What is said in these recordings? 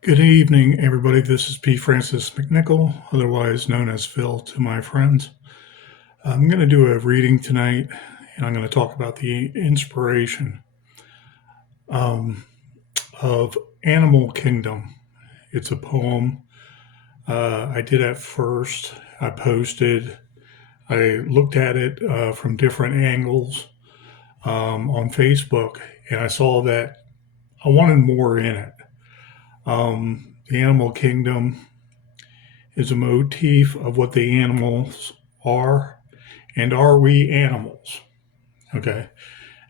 Good evening, everybody. This is P. Francis McNichol, otherwise known as Phil to my friends. I'm going to do a reading tonight, and I'm going to talk about the inspiration um, of Animal Kingdom. It's a poem I did at first. I posted, I looked at it from different angles on Facebook, and I saw that I wanted more in it. The Animal Kingdom is a motif of what the animals are, and are we animals? Okay.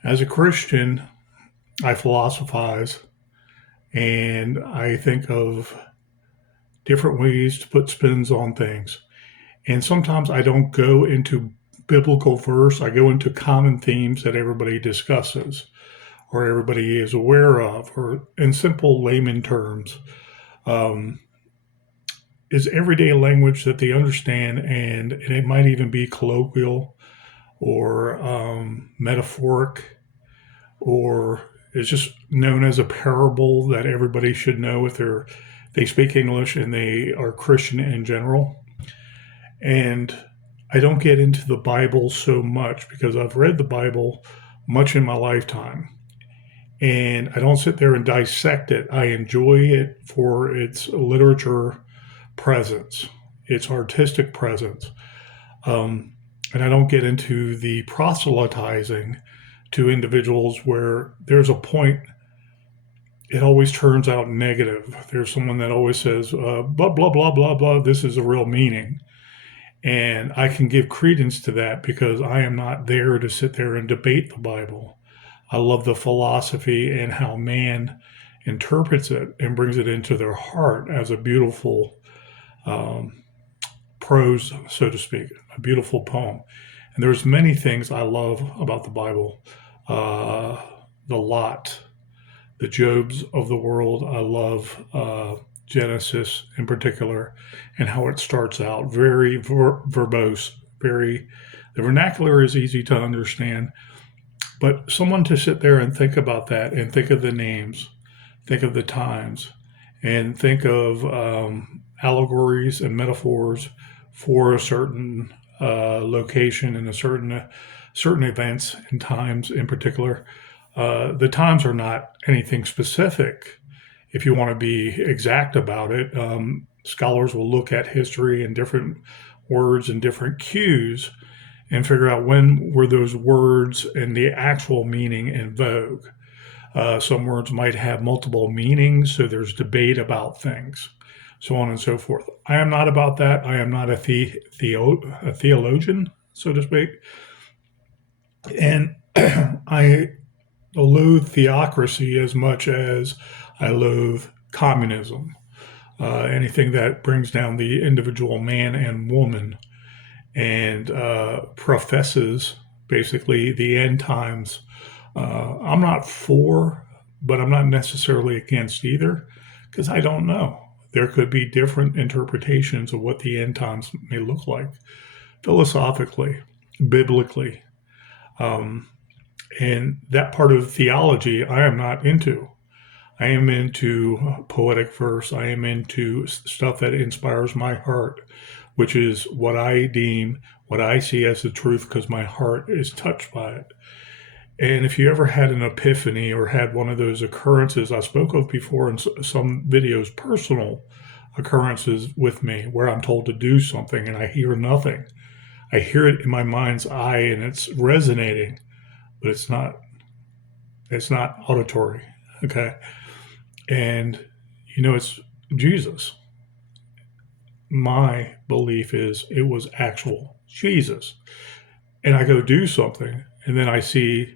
As a Christian, I philosophize and I think of different ways to put spins on things. And sometimes I don't go into biblical verse, I go into common themes that everybody discusses or everybody is aware of, or in simple layman terms. Um, is everyday language that they understand, and it might even be colloquial or metaphoric, or it's just known as a parable that everybody should know if they speak English and they are Christian in general. And I don't get into the Bible so much because I've read the Bible much in my lifetime. And I don't sit there and dissect it. I enjoy it for its literature presence, its artistic presence. Um, and I don't get into the proselytizing to individuals where there's a point, it always turns out negative. There's someone that always says, blah, blah, blah, blah, blah, this is a real meaning. And I can give credence to that because I am not there to sit there and debate the Bible. I love the philosophy and how man interprets it and brings it into their heart as a beautiful um, prose, so to speak, a beautiful poem. And there's many things I love about the Bible. Uh, the Lot, the Jobs of the world. I love Genesis in particular, and how it starts out very verbose, very. The vernacular is easy to understand, but someone to sit there and think about that and think of the names, think of the times, and think of allegories and metaphors for a certain location and a certain events and times in particular. The times are not anything specific. If you want to be exact about it, scholars will look at history and different words and different cues and figure out when were those words and the actual meaning in vogue. Some words might have multiple meanings, so there's debate about things, so on and so forth. I am not about that. I am not a theologian, so to speak. And I loathe theocracy as much as I loathe communism. Anything that brings down the individual man and woman and professes basically the end times. I'm not for, but I'm not necessarily against either because I don't know. There could be different interpretations of what the end times may look like philosophically, biblically. Um, and that part of theology I am not into. I am into poetic verse. I am into stuff that inspires my heart, which is what I deem, what I see as the truth because my heart is touched by it. And if you ever had an epiphany or had one of those occurrences I spoke of before in some videos, personal occurrences with me where I'm told to do something and I hear nothing. I hear it in my mind's eye and it's resonating, but it's not auditory. Okay. And it's Jesus. My belief is it was actual Jesus. And I go do something and then I see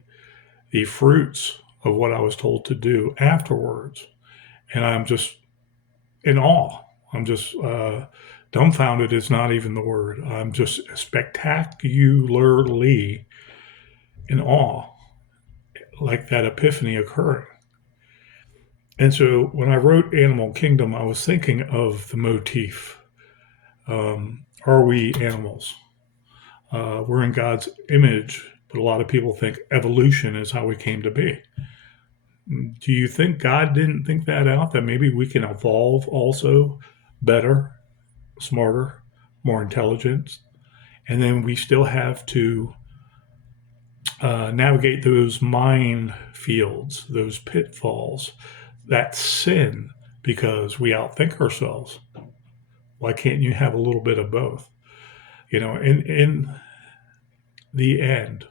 the fruits of what I was told to do afterwards. And I'm just in awe. I'm just dumbfounded is not even the word. I'm just spectacularly in awe, like that epiphany occurring. And so when I wrote Animal Kingdom, I was thinking of the motif. Are we animals? We're in God's image, but a lot of people think evolution is how we came to be. Do you think God didn't think that out? That maybe we can evolve also better, smarter, more intelligent, and then we still have to navigate those minefields, those pitfalls, that sin, because we outthink ourselves. Why can't you have a little bit of both? In the end,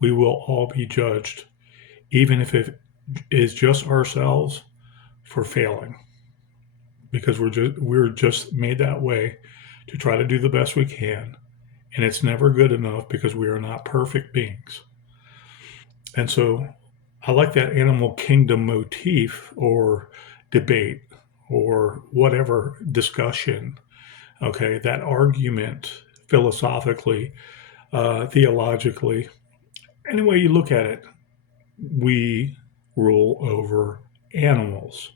we will all be judged, even if it is just ourselves, for failing, because we're just made that way to try to do the best we can, and it's never good enough because we are not perfect beings. And so I like that animal kingdom motif or debate or whatever discussion, okay, that argument philosophically, theologically, any way you look at it, we rule over animals.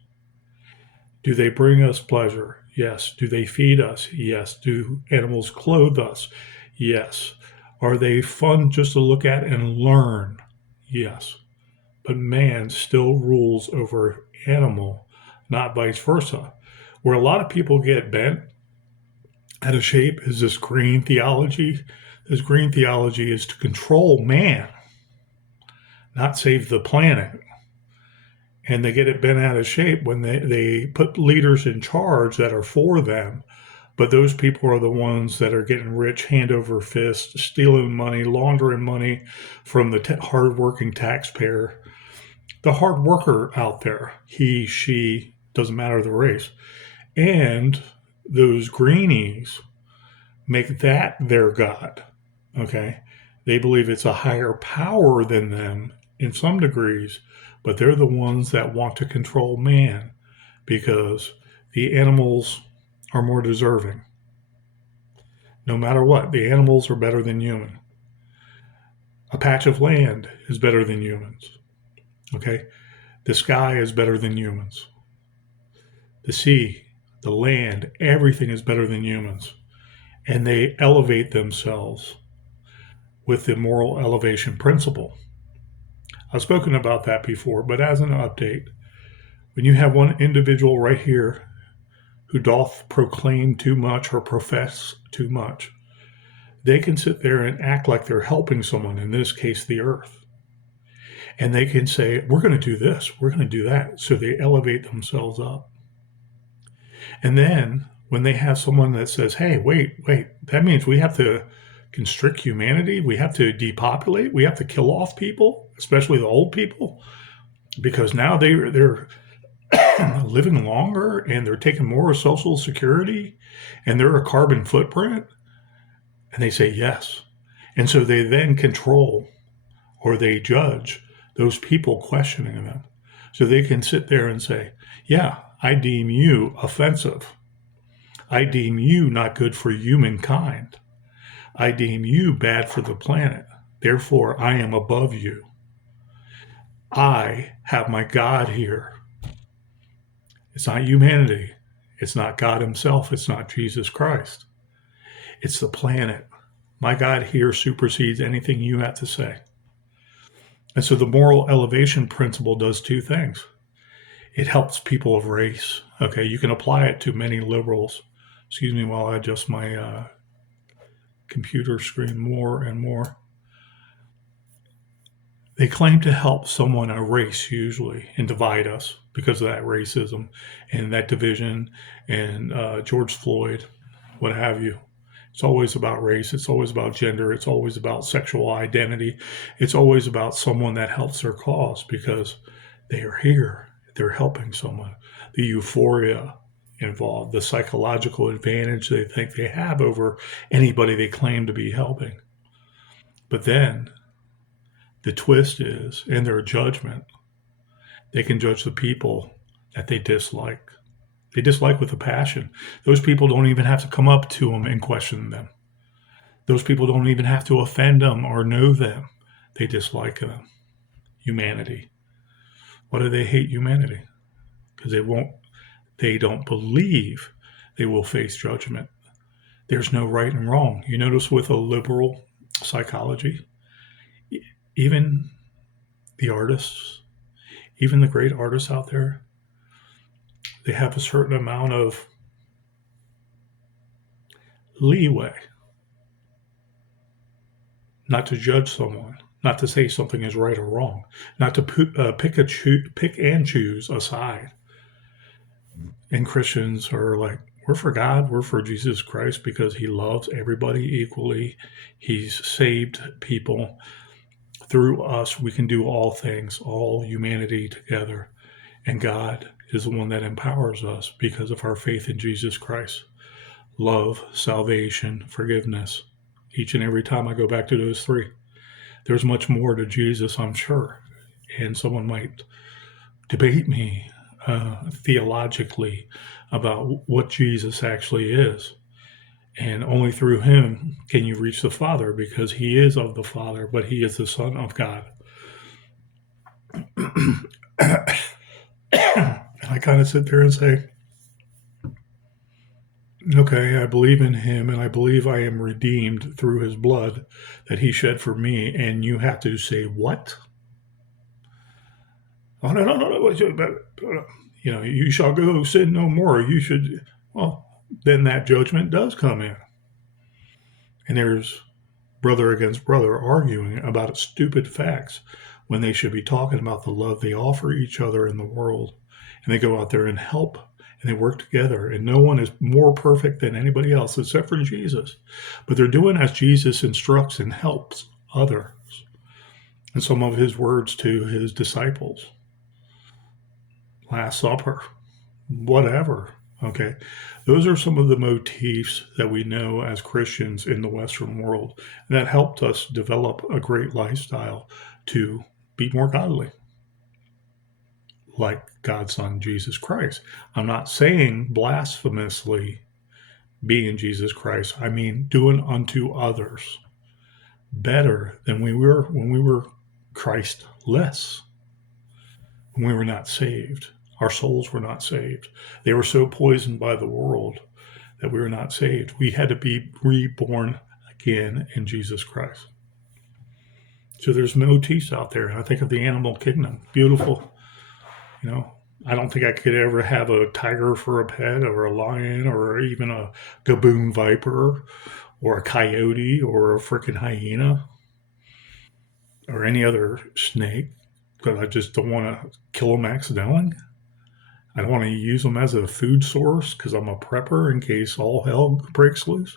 Do they bring us pleasure? Yes. Do they feed us? Yes. Do animals clothe us? Yes. Are they fun just to look at and learn? Yes. But man still rules over animal, not vice versa. Where a lot of people get bent out of shape is this green theology. This green theology is to control man, not save the planet. And they get it bent out of shape when they put leaders in charge that are for them. But those people are the ones that are getting rich hand over fist, stealing money, laundering money from the hardworking taxpayer, the hard worker out there. He, she, doesn't matter the race. And those greenies make that their God. Okay. They believe it's a higher power than them in some degrees, but they're the ones that want to control man because the animals are more deserving. No matter what, the animals are better than human. A patch of land is better than humans. Okay. The sky is better than humans. The sea, the land, everything is better than humans. And they elevate themselves with the moral elevation principle. I've spoken about that before, but as an update, when you have one individual right here who doth proclaim too much or profess too much, they can sit there and act like they're helping someone, in this case, the earth. And they can say, we're going to do this, we're going to do that. So they elevate themselves up. And then when they have someone that says, hey, wait, that means we have to constrict humanity, we have to depopulate, we have to kill off people, especially the old people, because now they're living longer and they're taking more social security and they're a carbon footprint. And they say yes. And so they then control or they judge those people questioning them. So they can sit there and say, yeah, I deem you offensive. I deem you not good for humankind. I deem you bad for the planet. Therefore, I am above you. I have my God here. It's not humanity. It's not God Himself. It's not Jesus Christ. It's the planet. My God here supersedes anything you have to say. And so the moral elevation principle does two things. It helps people of race. Okay, you can apply it to many liberals. Excuse me while I adjust my computer screen more and more. They claim to help someone, a race usually, and divide us because of that racism and that division and George Floyd, what have you. It's always about race. It's always about gender. It's always about sexual identity. It's always about someone that helps their cause because they are here. They're helping someone. The euphoria involved, the psychological advantage they think they have over anybody they claim to be helping. But then the twist is, in their judgment, they can judge the people that they dislike. They dislike with a passion. Those people don't even have to come up to them and question them. Those people don't even have to offend them or know them. They dislike them. Humanity. Why do they hate humanity? Because they don't believe they will face judgment. There's no right and wrong. You notice with a liberal psychology, even the artists, Even the great artists out there, they have a certain amount of leeway not to judge someone, not to say something is right or wrong, not to pick and choose a side. And Christians are like, we're for God, we're for Jesus Christ because he loves everybody equally. He's saved people. Through us, we can do all things, all humanity together. And God is the one that empowers us because of our faith in Jesus Christ. Love, salvation, forgiveness. Each and every time I go back to those three, there's much more to Jesus, I'm sure. And someone might debate me theologically about what Jesus actually is. And only through him can you reach the Father because he is of the Father, but he is the Son of God. And I kind of sit there and say, okay, I believe in him and I believe I am redeemed through his blood that he shed for me. And you have to say, what? Oh, no, no, no, no. You shall go sin no more. You should. Well, then that judgment does come in. And there's brother against brother arguing about stupid facts when they should be talking about the love they offer each other in the world. And they go out there and help and they work together. And no one is more perfect than anybody else except for Jesus. But they're doing as Jesus instructs and helps others. And some of his words to his disciples, Last Supper, whatever. Okay. Those are some of the motifs that we know as Christians in the Western world that helped us develop a great lifestyle to be more godly, like God's Son, Jesus Christ. I'm not saying blasphemously being Jesus Christ. I mean, doing unto others better than we were when we were Christ-less, when we were not saved. Our souls were not saved. They were so poisoned by the world that we were not saved. We had to be reborn again in Jesus Christ. So there's motifs out there. I think of the animal kingdom. Beautiful. I don't think I could ever have a tiger for a pet or a lion or even a gaboon viper or a coyote or a freaking hyena or any other snake because I just don't want to kill them accidentally. I don't want to use them as a food source because I'm a prepper in case all hell breaks loose.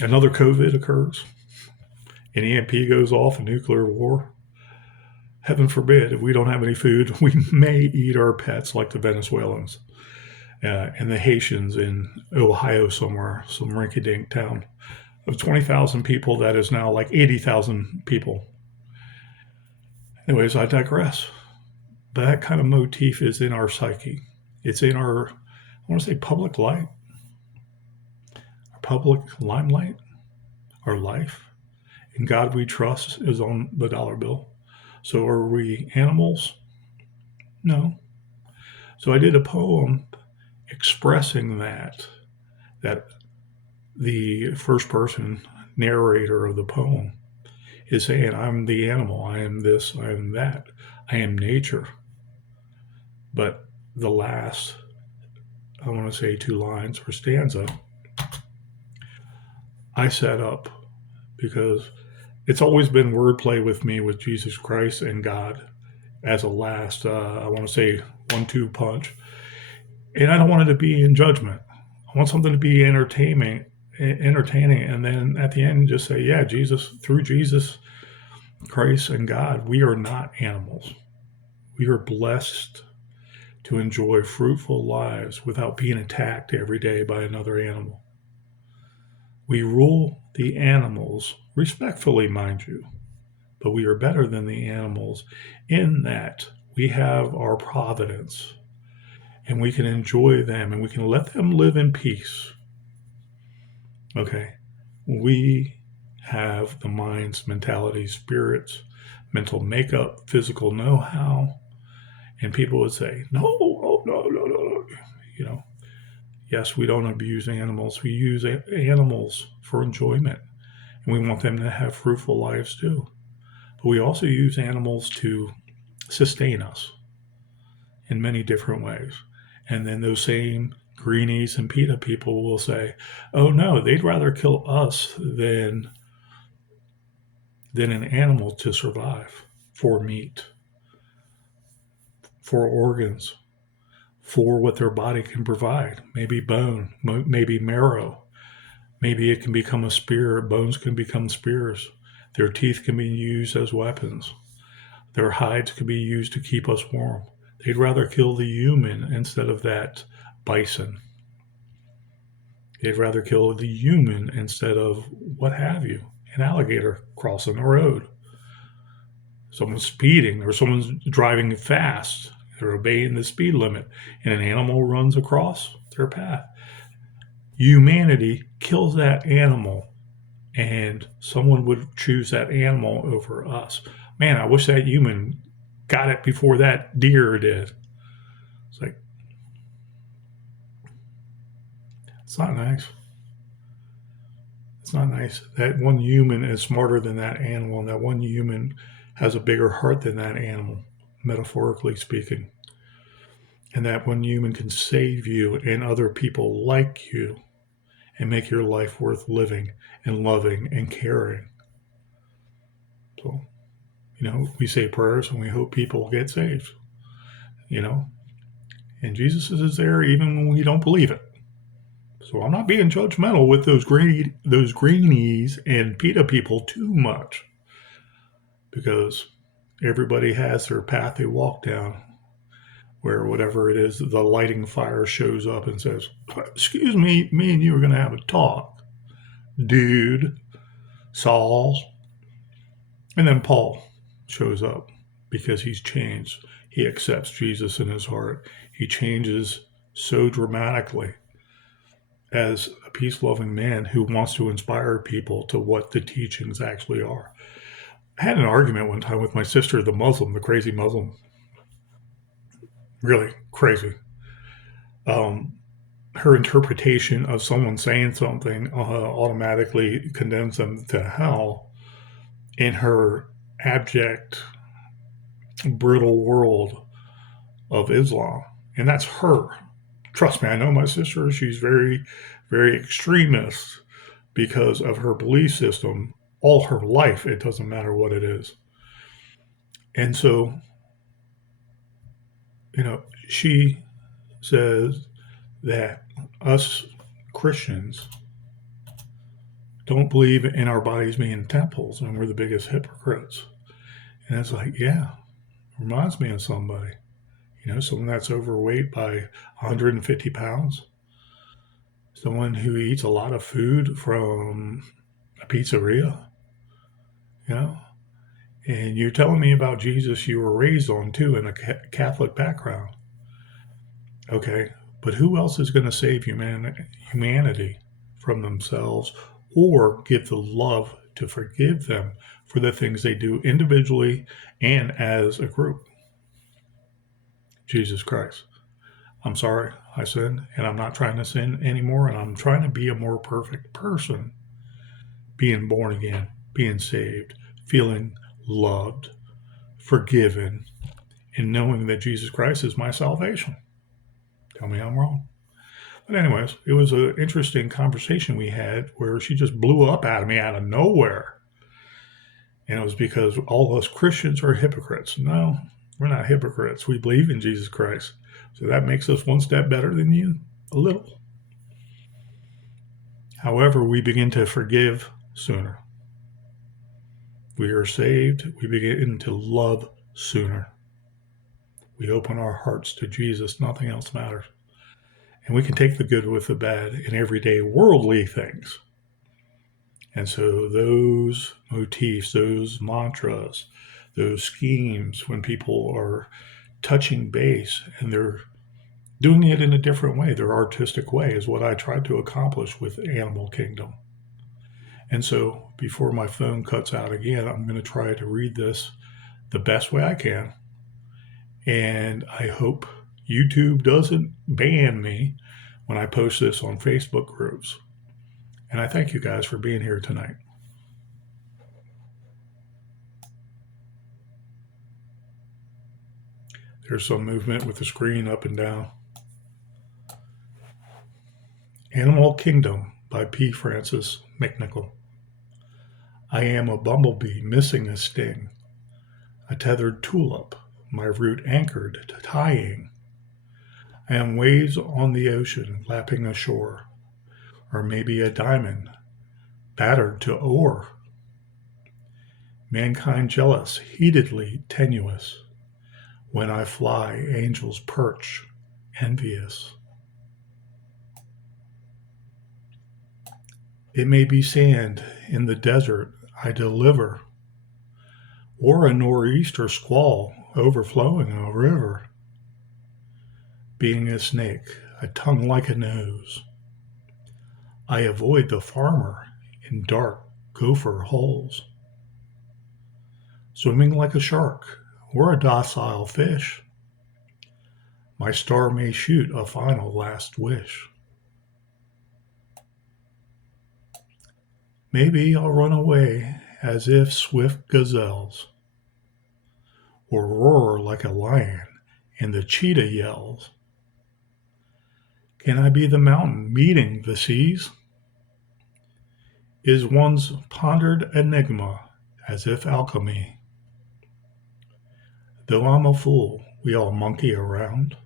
Another COVID occurs, an EMP goes off, a nuclear war. Heaven forbid, if we don't have any food, we may eat our pets like the Venezuelans and the Haitians in Ohio somewhere, some rinky-dink town. Of 20,000 people, that is now like 80,000 people. Anyways, I digress. That kind of motif is in our psyche. It's in our, I want to say, public light, our public limelight, our life. And God we trust is on the dollar bill. So are we animals? No. So I did a poem expressing that the first person narrator of the poem is saying, I'm the animal, I am this, I am that, I am nature. But the last, I want to say 2 lines or stanza, I set up because it's always been wordplay with me with Jesus Christ and God as a last, I want to say 1-2 punch. And I don't want it to be in judgment. I want something to be entertaining, and then at the end just say, yeah, Jesus, through Jesus Christ and God, we are not animals. We are blessed to enjoy fruitful lives without being attacked every day by another animal. We rule the animals respectfully, mind you, but we are better than the animals in that we have our providence and we can enjoy them and we can let them live in peace. Okay. We have the minds, mentalities, spirits, mental makeup, physical know-how, and people would say, no, oh, no, no, no, no. Yes, we don't abuse animals. We use animals for enjoyment, and we want them to have fruitful lives too. But we also use animals to sustain us in many different ways. And then those same greenies and PETA people will say, oh no, they'd rather kill us than an animal to survive for meat, for organs, for what their body can provide. Maybe bone, maybe marrow. Maybe it can become a spear. Bones can become spears. Their teeth can be used as weapons. Their hides can be used to keep us warm. They'd rather kill the human instead of that bison. They'd rather kill the human instead of what have you, an alligator crossing the road. Someone's speeding or someone's driving fast. They're obeying the speed limit and an animal runs across their path. Humanity kills that animal and someone would choose that animal over us. Man, I wish that human got it before that deer did. It's like, it's not nice. It's not nice. That one human is smarter than that animal, and that one human has a bigger heart than that animal, metaphorically speaking. And that one human can save you and other people like you and make your life worth living and loving and caring. So, we say prayers and we hope people get saved, you know, and Jesus is there even when we don't believe it. So I'm not being judgmental with those greenies and PETA people too much because everybody has their path they walk down where whatever it is, the lighting fire shows up and says, excuse me and you are going to have a talk, dude, Saul. And then Paul shows up because he's changed. He accepts Jesus in his heart. He changes so dramatically as a peace-loving man who wants to inspire people to what the teachings actually are. I had an argument one time with my sister, the crazy Muslim. Really crazy. Her interpretation of someone saying something automatically condemns them to hell in her abject, brittle world of Islam. And that's her. Trust me, I know my sister. She's very, very extremist because of her belief system all her life. It doesn't matter what it is. And so, she says that us Christians don't believe in our bodies being temples and we're the biggest hypocrites. And it's like, yeah, reminds me of somebody, someone that's overweight by 150 pounds, someone who eats a lot of food from a pizzeria, you know, and you're telling me about Jesus you were raised on too in a Catholic background. Okay, but who else is going to save humanity from themselves or give the love to forgive them for the things they do individually and as a group? Jesus Christ. I'm sorry I sinned, and I'm not trying to sin anymore, and I'm trying to be a more perfect person, being born again, being saved, feeling loved, forgiven, and knowing that Jesus Christ is my salvation. Tell me I'm wrong. But anyways, it was an interesting conversation we had where she just blew up at me out of nowhere. And it was because all of us Christians are hypocrites. No, we're not hypocrites. We believe in Jesus Christ. So that makes us one step better than you, a little. However, we begin to forgive sooner. We are saved. We begin to love sooner. We open our hearts to Jesus. Nothing else matters. And we can take the good with the bad in everyday worldly things. And so those motifs, those mantras, those schemes, when people are touching base and they're doing it in a different way, their artistic way, is what I tried to accomplish with Animal Kingdom. And so before my phone cuts out again, I'm going to try to read this the best way I can. And I hope YouTube doesn't ban me when I post this on Facebook groups. And I thank you guys for being here tonight. There's some movement with the screen up and down. Animal Kingdom by P. Francis McNichol. I am a bumblebee missing a sting, a tethered tulip, my root anchored, tying. I am waves on the ocean lapping ashore, or maybe a diamond, battered to ore. Mankind jealous, heatedly tenuous. When I fly, angels perch, envious. It may be sand in the desert I deliver, or a nor'easter squall overflowing a river. Being a snake, a tongue like a nose, I avoid the farmer in dark gopher holes. Swimming like a shark or a docile fish, my star may shoot a final last wish. Maybe I'll run away as if swift gazelles, or roar like a lion and the cheetah yells. Can I be the mountain meeting the seas? Is one's pondered enigma as if alchemy? Though I'm a fool, we all monkey around,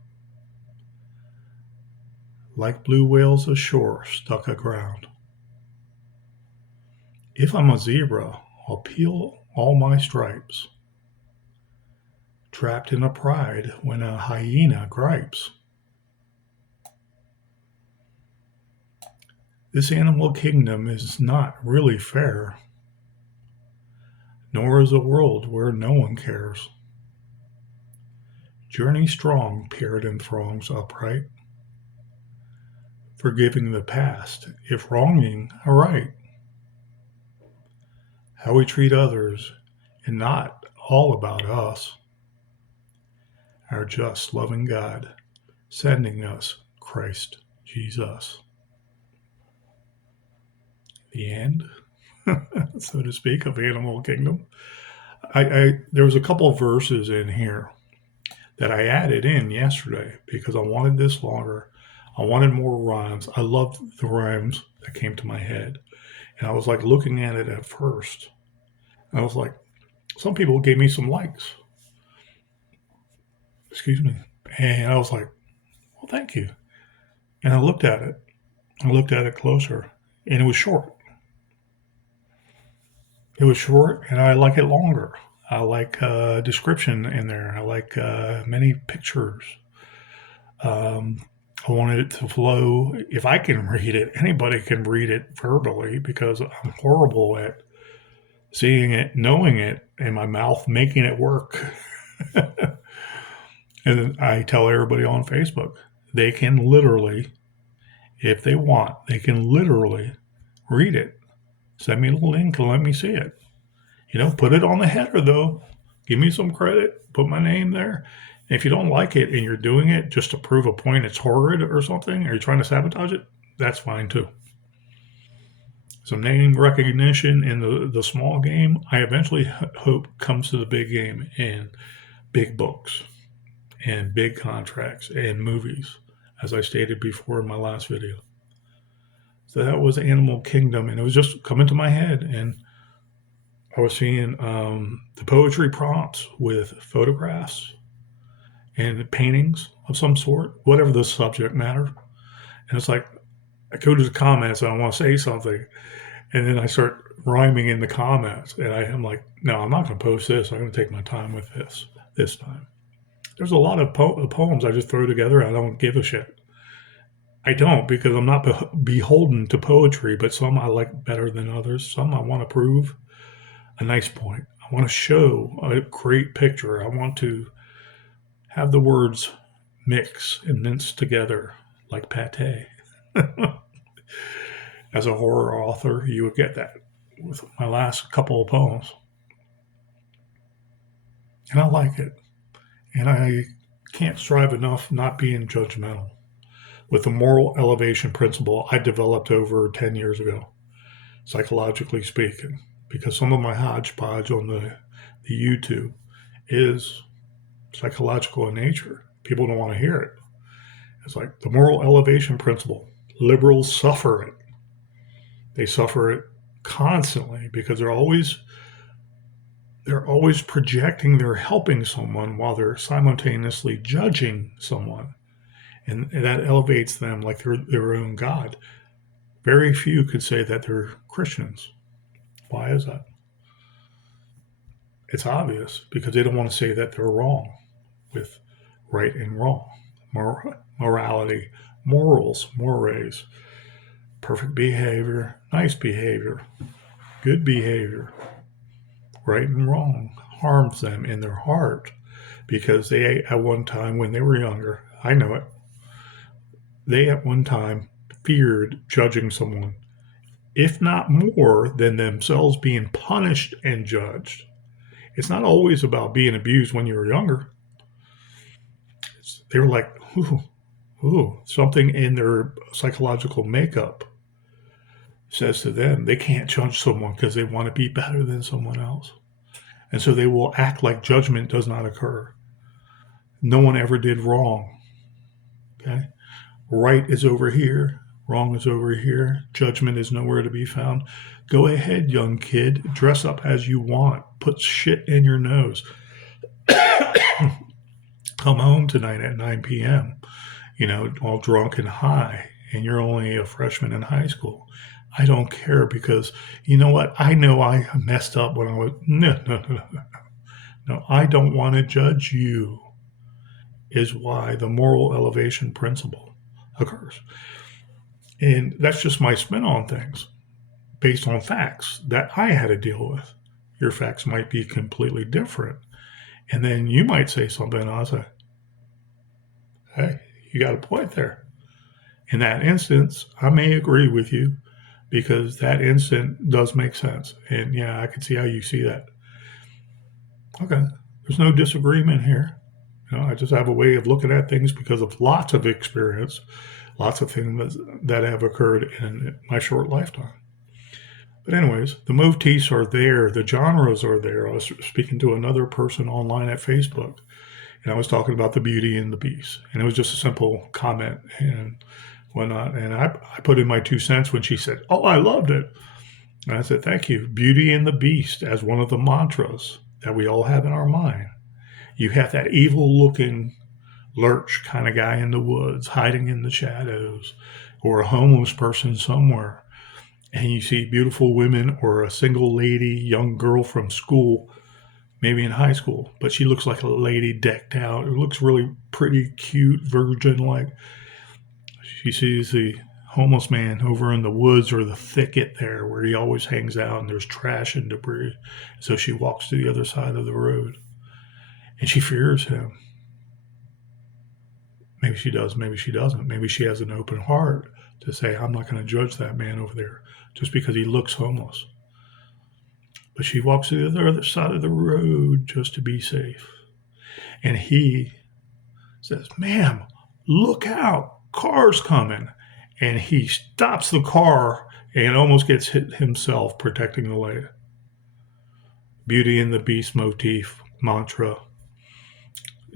like blue whales ashore stuck aground. If I'm a zebra, I'll peel all my stripes, trapped in a pride when a hyena gripes. This animal kingdom is not really fair, nor is a world where no one cares. Journey strong, paired in throngs upright, forgiving the past, if wronging a right. How we treat others, and not all about us. Our just, loving God, sending us Christ Jesus. The end, so to speak, of Animal Kingdom. There was a couple of verses in here that I added in yesterday because I wanted this longer. I wanted more rhymes. I loved the rhymes that came to my head. And I was like looking at it at first. I was like, some people gave me some likes. Excuse me. And I was like, well, thank you. And I looked at it. I looked at it closer. And it was short. It was short, and I like it longer. I like description in there. I like many pictures. I wanted it to flow. If I can read it, anybody can read it verbally because I'm horrible at seeing it, knowing it, and my mouth making it work. And then I tell everybody on Facebook, they can literally, if they want, they can literally read it. Send me a link and let me see it. Put it on the header though. Give me some credit. Put my name there. And if you don't like it and you're doing it just to prove a point it's horrid or something, or you're trying to sabotage it, that's fine too. Some name recognition in the small game, I eventually hope comes to the big game in big books and big contracts and movies, as I stated before in my last video. So that was Animal Kingdom, and it was just coming to my head, and I was seeing the poetry prompts with photographs and paintings of some sort, whatever the subject matter. And it's like, I go to the comments and I want to say something, and then I start rhyming in the comments, and I'm like, no, I'm not going to post this. I'm going to take my time with this time. There's a lot of poems I just throw together. I don't give a shit. I don't, because I'm not beholden to poetry, but some I like better than others. Some I want to prove a nice point. I want to show a great picture. I want to have the words mix and mince together like pate. As a horror author, you would get that with my last couple of poems. And I like it. And I can't strive enough not being judgmental with the moral elevation principle I developed over 10 years ago, psychologically speaking, because some of my hodgepodge on the YouTube is psychological in nature. People don't want to hear it. It's like the moral elevation principle. Liberals suffer it. They suffer it constantly because they're always projecting they're helping someone while they're simultaneously judging someone. And that elevates them like they're their own God. Very few could say that they're Christians. Why is that? It's obvious because they don't want to say that they're wrong with right and wrong, morality, morals, mores, perfect behavior, nice behavior, good behavior, right and wrong harms them in their heart because they, at one time when they were younger, I know it, they at one time feared judging someone, if not more than themselves being punished and judged. It's not always about being abused when you were younger. They were like, ooh, something in their psychological makeup says to them they can't judge someone because they want to be better than someone else. And so they will act like judgment does not occur. No one ever did wrong. Okay? Right is over here. Wrong is over here. Judgment is nowhere to be found. Go ahead, young kid. Dress up as you want. Put shit in your nose. Come home tonight at 9 p.m., all drunk and high, and you're only a freshman in high school. I don't care because you know what? I know I messed up when I was. No. I don't want to judge you, is why the moral elevation principle occurs. And that's just my spin on things based on facts that I had to deal with. Your facts might be completely different. And then you might say something, and I'll say, hey, you got a point there. In that instance, I may agree with you because that instant does make sense. And yeah, I can see how you see that. Okay, there's no disagreement here. I just have a way of looking at things because of lots of experience, lots of things that have occurred in my short lifetime. But anyways, the motifs are there, the genres are there. I was speaking to another person online at Facebook, and I was talking about the Beauty and the Beast, and it was just a simple comment and whatnot. And I put in my 2 cents when she said, "Oh, I loved it." And I said, "Thank you." Beauty and the Beast as one of the mantras that we all have in our mind. You have that evil-looking lurch kind of guy in the woods, hiding in the shadows, or a homeless person somewhere. And you see beautiful women or a single lady, young girl from school, maybe in high school, but she looks like a lady decked out. It looks really pretty, cute, virgin-like. She sees the homeless man over in the woods or the thicket there where he always hangs out and there's trash and debris. So she walks to the other side of the road and she fears him. Maybe she does, maybe she doesn't. Maybe she has an open heart to say, I'm not going to judge that man over there just because he looks homeless. But she walks to the other side of the road just to be safe. And he says, ma'am, look out, car's coming. And he stops the car and almost gets hit himself protecting the lady. Beauty and the Beast motif, mantra,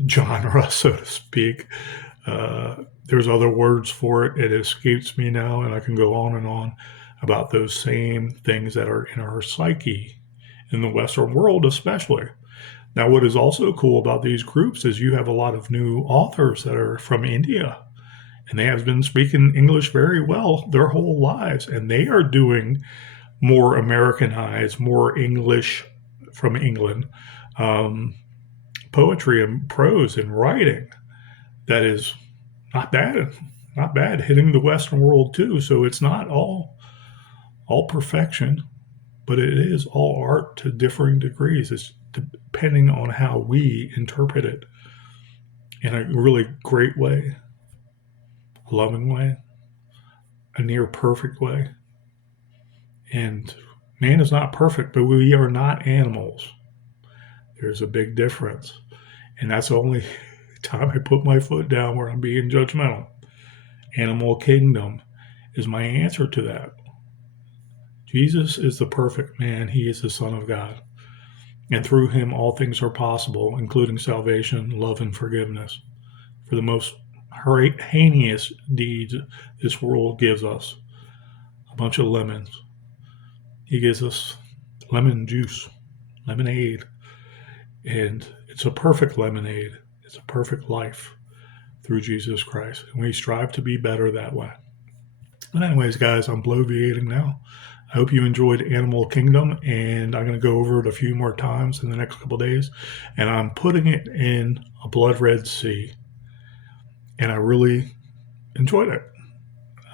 genre, so to speak. There's other words for it. It escapes me now, and I can go on and on about those same things that are in our psyche, in the Western world especially. Now, what is also cool about these groups is you have a lot of new authors that are from India, and they have been speaking English very well their whole lives, and they are doing more Americanized, more English from England, poetry and prose and writing that is not bad, hitting the Western world too. So it's not all perfection, but it is all art to differing degrees. It's depending on how we interpret it in a really great way, a loving way, a near perfect way. And man is not perfect, but we are not animals. There's a big difference. And that's the only time I put my foot down where I'm being judgmental. Animal kingdom is my answer to that. Jesus is the perfect man. He is the Son of God. And through him, all things are possible, including salvation, love, and forgiveness. For the most heinous deeds this world gives us a bunch of lemons. He gives us lemon juice, lemonade, and it's a perfect lemonade. It's a perfect life through Jesus Christ. And we strive to be better that way. But anyways, guys, I'm bloviating now. I hope you enjoyed Animal Kingdom, and I'm going to go over it a few more times in the next couple days. And I'm putting it in a blood red sea, and I really enjoyed it.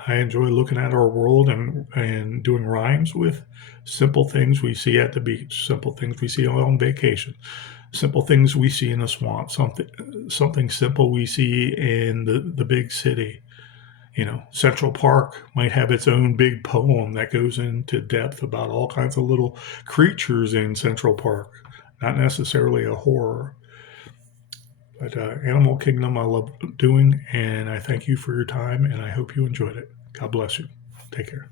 I enjoy looking at our world and doing rhymes with simple things we see at the beach, simple things we see on vacation, simple things we see in a swamp, something simple we see in the big city. Central Park might have its own big poem that goes into depth about all kinds of little creatures in Central Park, not necessarily a horror. But Animal Kingdom, I love doing, and I thank you for your time, and I hope you enjoyed it. God bless you. Take care.